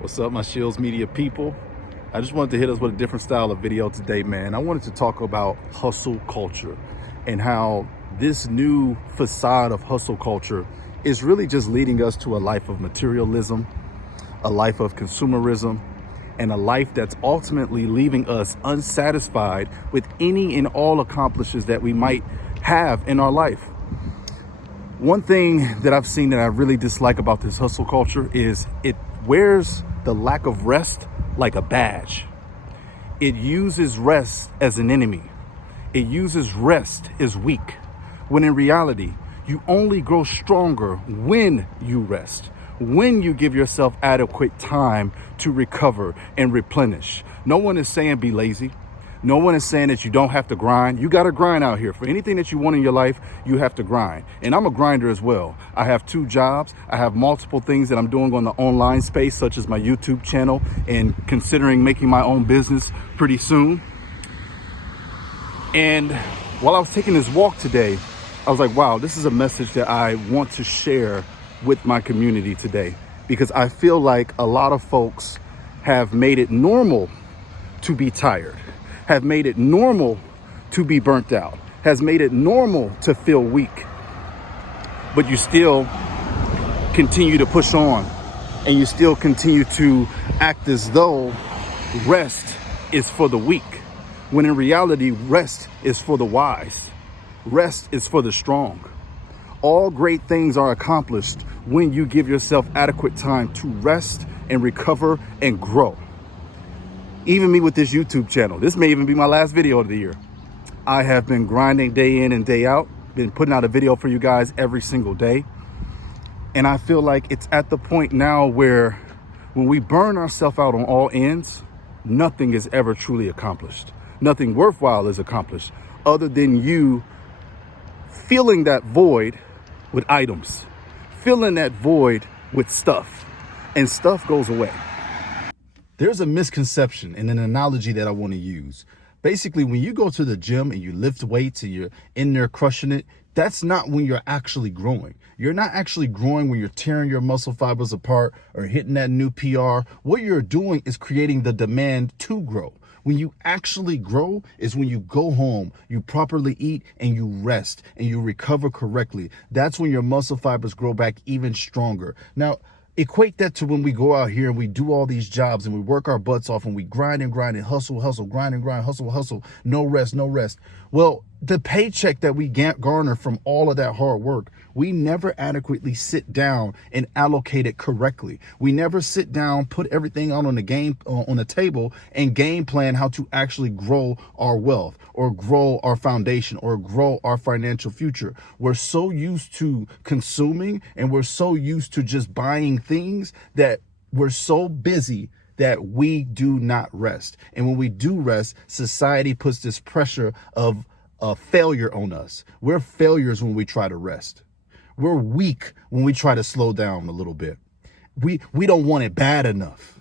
What's up, my Shields Media people? I just wanted to hit us with a different style of video today, man. I wanted to talk about hustle culture and how this new facade of hustle culture is really just leading us to a life of materialism, a life of consumerism, and a life that's ultimately leaving us unsatisfied with any and all accomplishments that we might have in our life. One thing that I've seen that I really dislike about this hustle culture is it wears the lack of rest like a badge. It uses rest as an enemy. It uses rest as weak, when in reality, you only grow stronger when you rest, when you give yourself adequate time to recover and replenish. No one is saying be lazy. No one is saying that you don't have to grind. You got to grind out here. For anything that you want in your life, you have to grind. And I'm a grinder as well. I have 2 jobs. I have multiple things that I'm doing on the online space, such as my YouTube channel, and considering making my own business pretty soon. And while I was taking this walk today, I was like, wow, this is a message that I want to share with my community today, because I feel like a lot of folks have made it normal to be tired, have made it normal to be burnt out, has made it normal to feel weak, but you still continue to push on and you still continue to act as though rest is for the weak, when in reality, rest is for the wise. Rest is for the strong. All great things are accomplished when you give yourself adequate time to rest and recover and grow. Even me with this YouTube channel, this may even be my last video of the year. I have been grinding day in and day out, been putting out a video for you guys every single day. And I feel like it's at the point now where when we burn ourselves out on all ends, nothing is ever truly accomplished. Nothing worthwhile is accomplished other than you filling that void with items, filling that void with stuff, and stuff goes away. There's a misconception and an analogy that I want to use. Basically, when you go to the gym and you lift weights and you're in there crushing it, that's not when you're actually growing. You're not actually growing when you're tearing your muscle fibers apart or hitting that new PR. What you're doing is creating the demand to grow. When you actually grow is when you go home, you properly eat, and you rest, and you recover correctly. That's when your muscle fibers grow back even stronger. Now, equate that to when we go out here and we do all these jobs and we work our butts off and we grind and hustle, grind and grind, hustle, no rest. Well, the paycheck that we garner from all of that hard work, we never adequately sit down and allocate it correctly. We never sit down, put everything out on the table and game plan how to actually grow our wealth or grow our foundation or grow our financial future. We're so used to consuming and we're so used to just buying things that we're so busy that we do not rest. And when we do rest, society puts this pressure of failure on us. We're failures when we try to rest. We're weak when we try to slow down a little bit. We don't want it bad enough.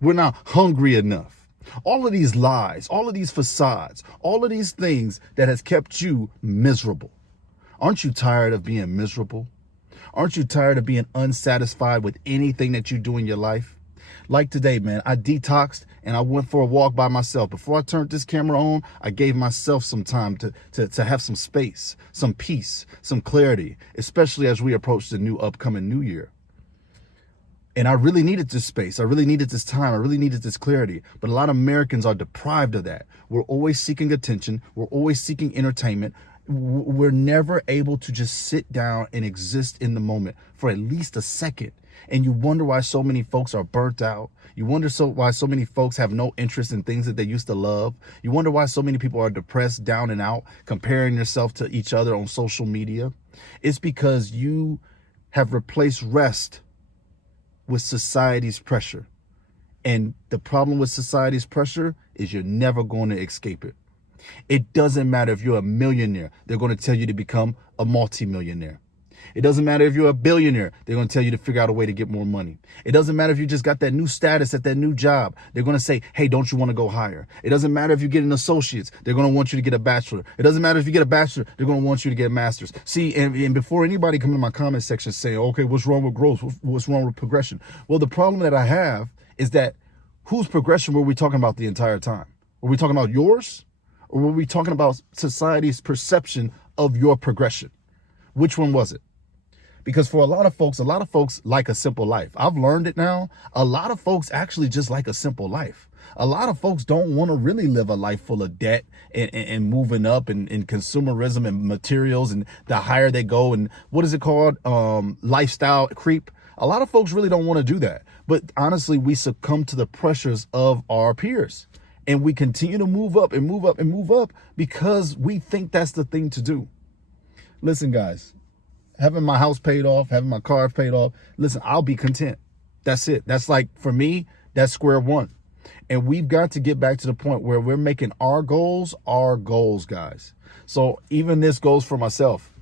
We're not hungry enough. All of these lies, all of these facades, all of these things that has kept you miserable. Aren't you tired of being miserable? Aren't you tired of being unsatisfied with anything that you do in your life? Like today, man, I detoxed and I went for a walk by myself. Before I turned this camera on, I gave myself some time to have some space, some peace, some clarity, especially as we approach the upcoming new year. And I really needed this space. I really needed this time. I really needed this clarity. But a lot of Americans are deprived of that. We're always seeking attention. We're always seeking entertainment. We're never able to just sit down and exist in the moment for at least a second. And you wonder why so many folks are burnt out. You wonder why so many folks have no interest in things that they used to love. You wonder why so many people are depressed, down and out, comparing yourself to each other on social media. It's because you have replaced rest with society's pressure. And the problem with society's pressure is you're never going to escape it. It doesn't matter if you're a millionaire. They're going to tell you to become a multimillionaire. It doesn't matter if you're a billionaire. They're going to tell you to figure out a way to get more money. It doesn't matter if you just got that new status at that new job. They're going to say, hey, don't you want to go higher? It doesn't matter if you get an associate's. They're going to want you to get a bachelor. It doesn't matter if you get a bachelor. They're going to want you to get a master's. See, and before anybody come in my comment section saying, okay, what's wrong with growth? What's wrong with progression? Well, the problem that I have is that whose progression were we talking about the entire time? Were we talking about yours? Or were we talking about society's perception of your progression? Which one was it? Because for a lot of folks like a simple life. I've learned it now. A lot of folks actually just like a simple life. A lot of folks don't want to really live a life full of debt and moving up and consumerism and materials, and the higher they go, and what is it called? Lifestyle creep. A lot of folks really don't want to do that. But honestly, we succumb to the pressures of our peers. And we continue to move up and move up and move up because we think that's the thing to do. Listen, guys, having my house paid off, having my car paid off, listen, I'll be content. That's it. That's like, for me, that's square one. And we've got to get back to the point where we're making our goals, guys. So even this goes for myself.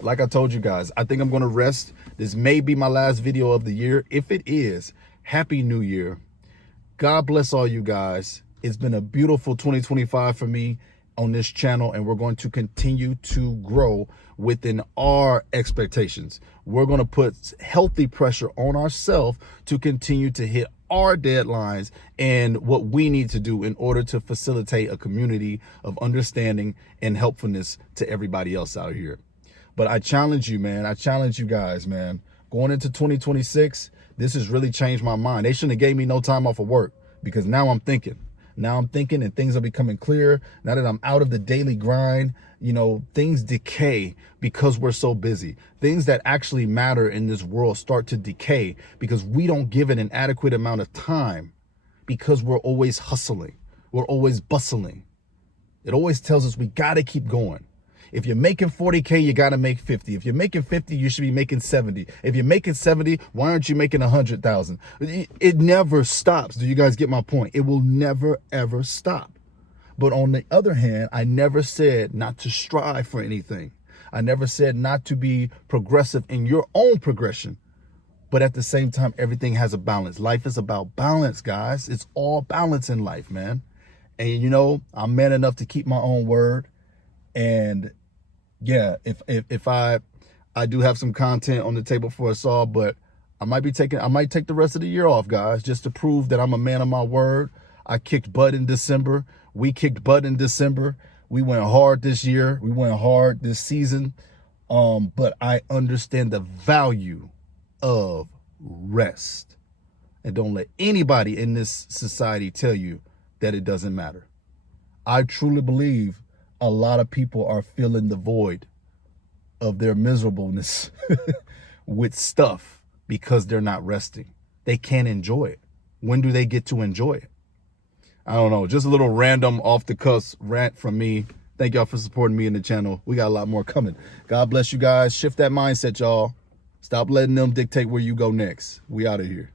Like I told you guys, I think I'm going to rest. This may be my last video of the year. If it is, Happy New Year. God bless all you guys. It's been a beautiful 2025 for me on this channel, and we're going to continue to grow within our expectations. We're going to put healthy pressure on ourselves to continue to hit our deadlines and what we need to do in order to facilitate a community of understanding and helpfulness to everybody else out here. But I challenge you, man. I challenge you guys, man. Going into 2026, this has really changed my mind. They shouldn't have gave me no time off of work, because now I'm thinking. Now I'm thinking, and things are becoming clear. Now that I'm out of the daily grind, you know, things decay because we're so busy. Things that actually matter in this world start to decay because we don't give it an adequate amount of time, because we're always hustling. We're always bustling. It always tells us we got to keep going. If you're making 40K, you got to make 50. If you're making 50, you should be making 70. If you're making 70, why aren't you making 100,000? It never stops. Do you guys get my point? It will never, ever stop. But on the other hand, I never said not to strive for anything. I never said not to be progressive in your own progression. But at the same time, everything has a balance. Life is about balance, guys. It's all balance in life, man. And, you know, I'm man enough to keep my own word. And yeah, if I do have some content on the table for us all, but I might take the rest of the year off, guys, just to prove that I'm a man of my word. I kicked butt in December. We kicked butt in December. We went hard this year. We went hard this season. But I understand the value of rest. And don't let anybody in this society tell you that it doesn't matter. I truly believe a lot of people are filling the void of their miserableness with stuff because they're not resting. They can't enjoy it. When do they get to enjoy it? I don't know. Just a little random off the cuff rant from me. Thank y'all for supporting me in the channel. We got a lot more coming. God bless you guys. Shift that mindset, y'all. Stop letting them dictate where you go next. We out of here.